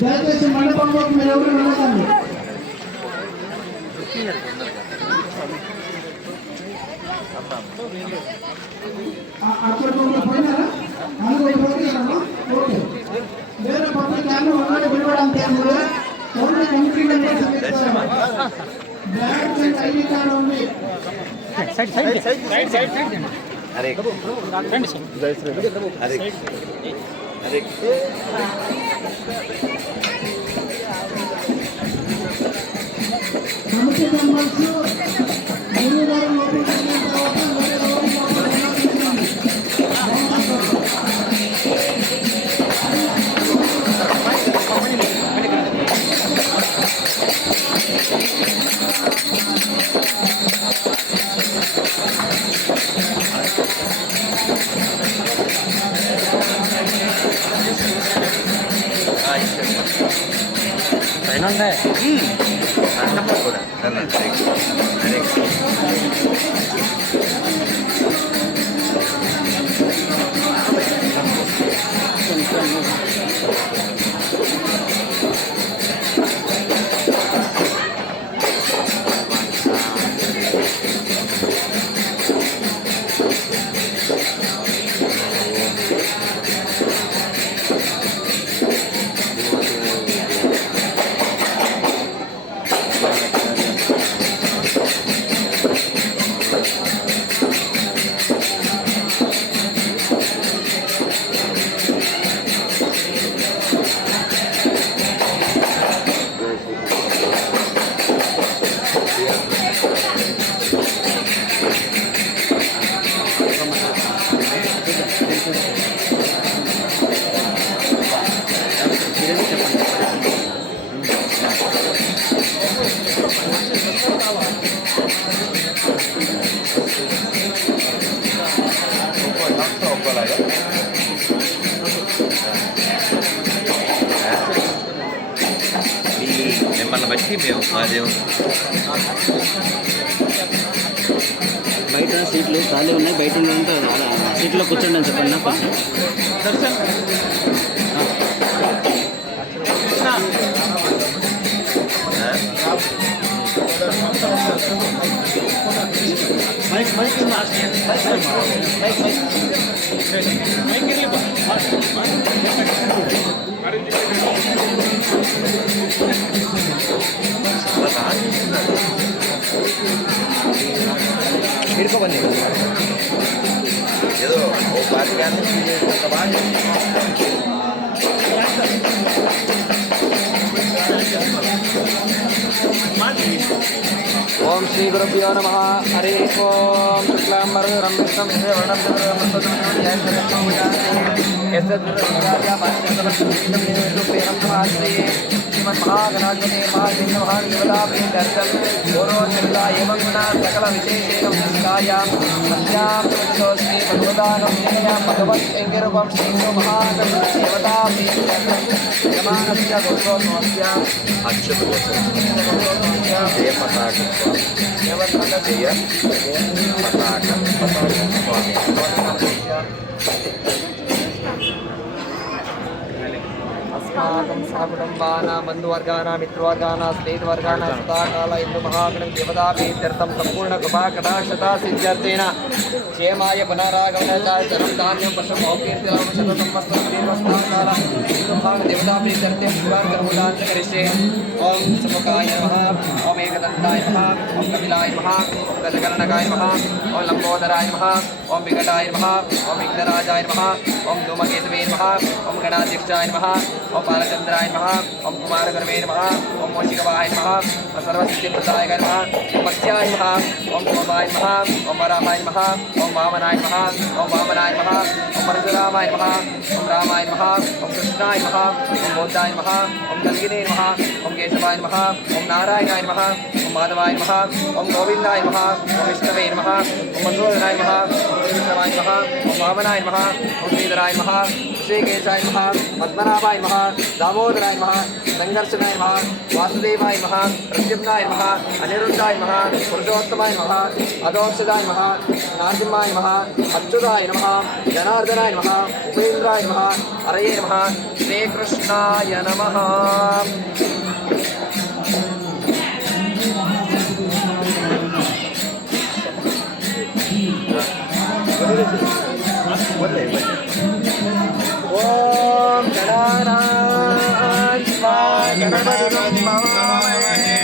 దయచేసి మండపంలోకి మీరు ఎవరు వెళ్ళకండి. అక్కడ పోయినారా అందులో ఓకే వేరే పబ్లిక్ క్యాన్లు ఉన్నట్టు పిలవడానికి only committee bag ID card ఉంది. అరే అరే అరే కమిటీ మెంబర్స్ గురువు గారు లోపలికి వెళ్ళిన తర్వాత వేరే కూడా మిమ్మల్ని బట్టి మేము మా దేవుడు బయట సీట్లు ఖాళీ ఉన్నాయి, బయట ఉన్నంత సీట్లో కూర్చోండి అని చెప్పండి నాకు దర్శన్ తీరుకోబండి ఏదో ఓ పార్టీ కానీ ఓం శ్రీ గురుభ్యో నమః. హరి ఓం శుక్లాంబరధరం విష్ణుం శశివర్ణం శ్రీమన్మహాగణాధిపతే మహాదేవతాభ్యం గౌరవచంద్ర ఏవం గుణా సకల విశేషేణ సంస్కార్యాం సత్యాం శ్రీ భగవదానం భగవద్గీరూపం శ్రీ మహాదేవతాభ్యం జయ పతాక జయ పతాక अस्माकं सहकुटुम्बानां बन्धुवर्गाणां मित्रवर्गाणां स्नेहितवर्गाणां सदाकाल इन्दु महागणं देवताभीत्यर्थं सम्पूर्णकृपाकटाक्षता सिद्ध्यर्थेन क्षेमाय पुनरागमनाय धनं धान्यं पशुभोक्तीर्थकाल देवताभीत्यर्थं शिवार्कर्मुदान् करिष्ये ॐ समुखाय नमः ॐ एकदन्ताय नमः ॐ कपिलाय नमः ॐ गजकर्णकाय नमः ॐ लम्बोदराय नमः ॐ विकटाय नमः ॐ विघ्नराजाय नमः ॐ धूमकेतवे नमः ॐ गणाध्यक्षाय नमः ॐ बालचन्द्राय नमः ॐ कुमारगर्वे नमः ॐ मोषिकवाय नमः ॐ सर्वसिद्धिप्रदायकाय नमः ॐ मत्स्याय नमः ॐ गोपाय नमः ॐ वराहाय नमः ॐ वामनाय नमः ॐ वामनाय नमः ॐ परशुरामाय नमः ॐ रामाय नमः ॐ कृष्णाय नमः ॐ बौद्धाय नमः ॐ कल्गिने नमः ॐ केशवाय नमः ॐ नारायणाय नमः ॐ माधवाय नमः ॐ गोविन्दाय नमः ॐ विष्णवे नमः ॐ मधुसूदनाय नमः ॐ विष्णवाय नमः ॐ वामनाय नमः ॐ श्रीधराय नमः ऋषिकेशाय नमः पद्मनाभाय नमः दामोदराय नमः संघर्षणाय नमः वासुदेवाय नमः प्रद्युम्नाय नमः अनिरुद्धाय नमः पुरुषोत्तमाय नमः अधोक्षदाय नमः नारसिंहाय नमः अच्युताय नमः जनार्दनाय नमः उपेन्द्राय नमः हरये नमः श्रीकृष्णाय नमः ओम गणानां स्वा गणपतिं भवामहे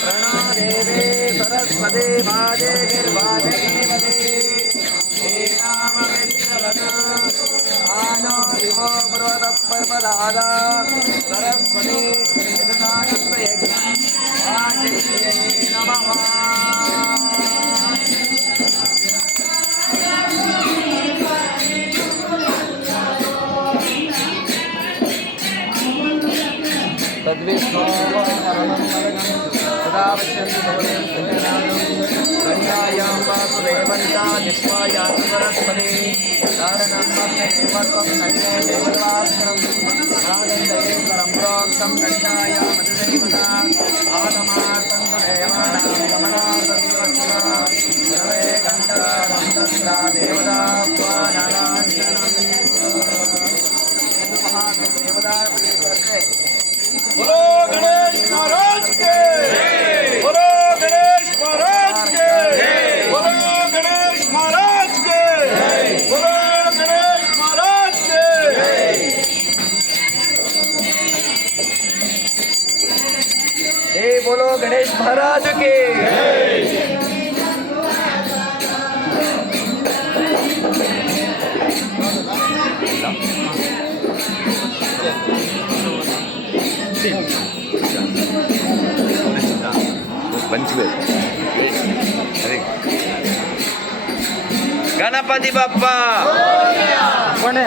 प्रणदेवे सरस्वती वाजे गिर्वाजे आनो दिवो ब्रवतः पर्वदादा सरस्वती यजमानप्रयज्ञं वाजय्ये नमः तद्विष्णो सदा पश्यन्ति कन्यायां वासुदेवन्ता निष्पायां सरस्वती कारणं मत्मेवर्तं नन्ये देववास्त्रं नागन्धेश्वरं प्रोक्तं कन्यायां मधुदैवता आगमार्थं देवानां गमनार्थं सुरक्षिता सर्वे कण्ठानं तस्रा देवता स्वानालाञ्छनं महादेवता प्रीतर्थे बोलो गणेश महाराज के बोलो गणेश महाराज के बोलो गणेश महाराज के बोलो गणेश महाराज के जय बोलो गणेश महाराज के మంచిది అదే గణపతి బప్పా అరే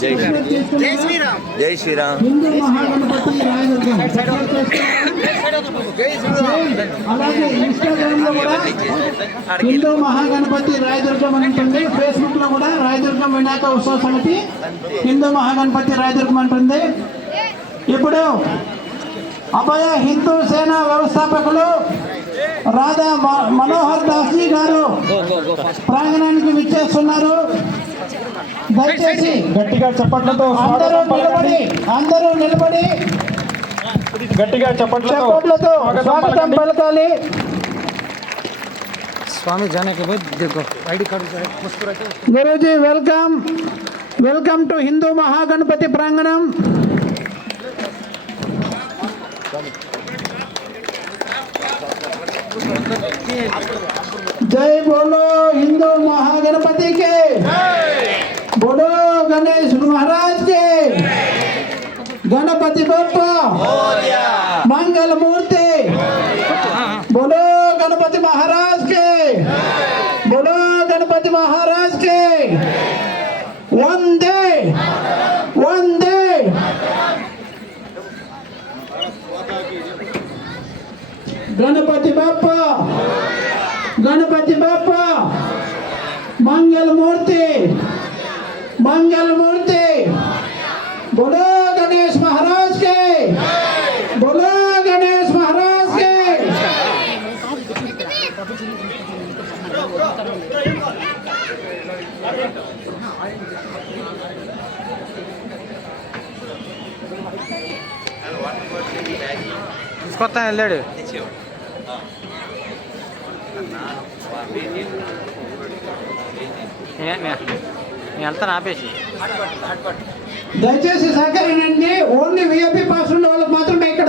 జై శ్రీరామ్ జై శ్రీరామ్ జై శ్రీరామ్ హిందూ మహాగణపతి అలాగే ఇన్స్టాగ్రామ్ లో కూడా హిందూ మహాగణపతి రాయదుర్గం అని ఉంటుంది. ఫేస్బుక్ లో కూడా రాయదుర్గం వినాయక ఉత్సవ సమితి హిందూ మహాగణపతి రాయదుర్గం అంటుంది. ఇప్పుడు అభయ హిందూ సేన వ్యవస్థాపకులు రాధా మనోహర్ దాస్ జీ గారు ప్రాంగణానికి విచ్చేస్తున్నారు. దయచేసి గట్టిగా చప్పట్లతో అందరూ నిలబడి గట్టిగా చప్పట్లతో స్వాగతం పలకాలి. स्वामी जाने के बाद देखो आईडी कार्ड मुस्कुराते गुरुजी वेलकम टू हिंदू महागणपति प्रांगणम. जय बोलो हिंदू महागणपति के, बोलो गणेश महाराज के, गणपति बप्पा मंगल मूर्ति, बोलो गणपति महाराज के, बोलो गणपति महाराज के, वंदे वंदे. गणपति बाप्पा मंगल मूर्ति बोलो गणेश महाराज के, बोलो गणेश महाराज के. తీసుకొస్తాను వెళ్ళాడు. నేను వెళ్తాను ఆపేసి. దయచేసి సహకరించండి. ఓన్లీ విఐపి పాస్ ఉన్న వాళ్ళకి మాత్రమే ఇక్కడ